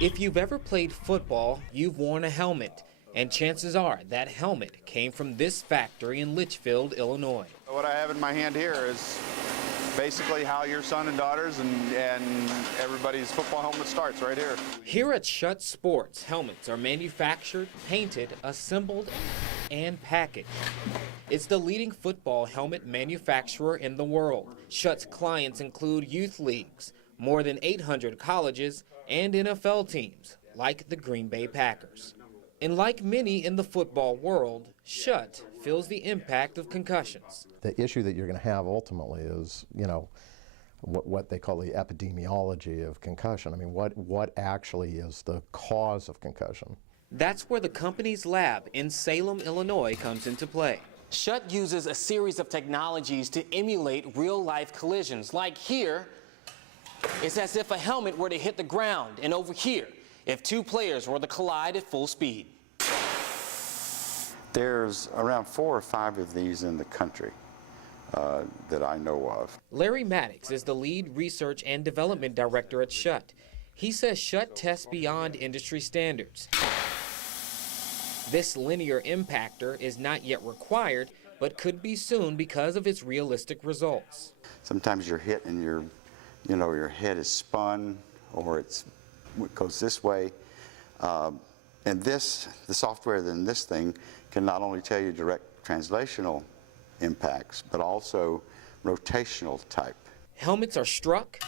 If you've ever played football, you've worn a helmet, and chances are that helmet came from this factory in Litchfield, Illinois. What I have in my hand here is basically how your son and daughters and everybody's football helmet starts right here. Here at Schutt Sports, helmets are manufactured, painted, assembled, and packaged. It's the leading football helmet manufacturer in the world. Schutt's clients include youth leagues, more than 800 colleges, and NFL teams, like the Green Bay Packers. And like many in the football world, Schutt feels the impact of concussions. The issue that you're going to have ultimately is, what they call the epidemiology of concussion. I mean, what actually is the cause of concussion? That's where the company's lab in Salem, Illinois comes into play. Schutt uses a series of technologies to emulate real-life collisions. Like here, it's as if a helmet were to hit the ground, and over here, if two players were to collide at full speed. There's around 4 or 5 of these in the country that I know of. Larry Maddox is the lead research and development director at Schutt. He says Schutt tests beyond industry standards. This linear impactor is not yet required, but could be soon because of its realistic results. Sometimes you're hit and your head is spun, or it goes this way. And the software in this thing can not only tell you direct translational impacts, but also rotational type. Helmets are struck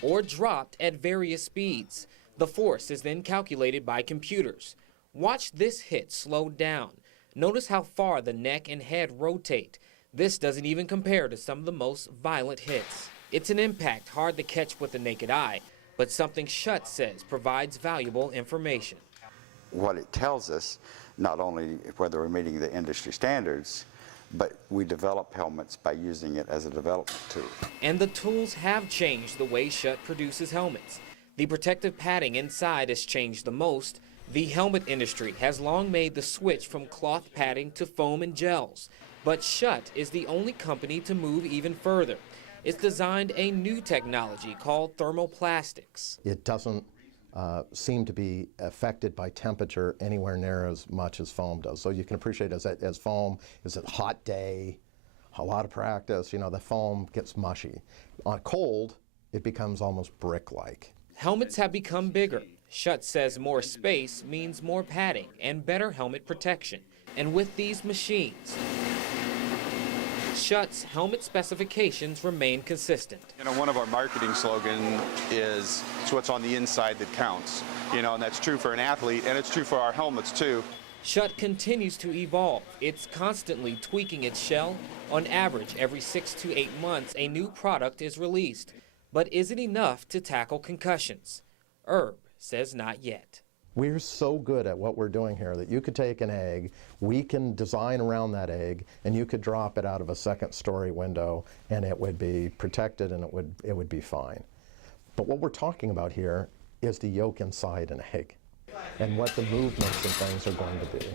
or dropped at various speeds. The force is then calculated by computers. Watch this hit slowed down. Notice how far the neck and head rotate. This doesn't even compare to some of the most violent hits. It's an impact hard to catch with the naked eye, but something Schutt says provides valuable information. What it tells us, not only whether we're meeting the industry standards, but we develop helmets by using it as a development tool. And the tools have changed the way Schutt produces helmets. The protective padding inside has changed the most. The helmet industry has long made the switch from cloth padding to foam and gels, but Schutt is the only company to move even further. It's designed a new technology called thermoplastics. It doesn't seem to be affected by temperature anywhere near as much as foam does. So you can appreciate as foam is a hot day, a lot of practice, the foam gets mushy. On cold, it becomes almost brick-like. Helmets have become bigger. Schutt says more space means more padding and better helmet protection. And with these machines, Schutt's helmet specifications remain consistent. One of our marketing slogan is, it's what's on the inside that counts. And that's true for an athlete, and it's true for our helmets too. Schutt continues to evolve. It's constantly tweaking its shell. On average, every 6 to 8 months, a new product is released. But is it enough to tackle concussions? Herb says not yet. We're so good at what we're doing here that you could take an egg, we can design around that egg, and you could drop it out of a second-story window, and it would be protected and it would be fine. But what we're talking about here is the yolk inside an egg and what the movements and things are going to be.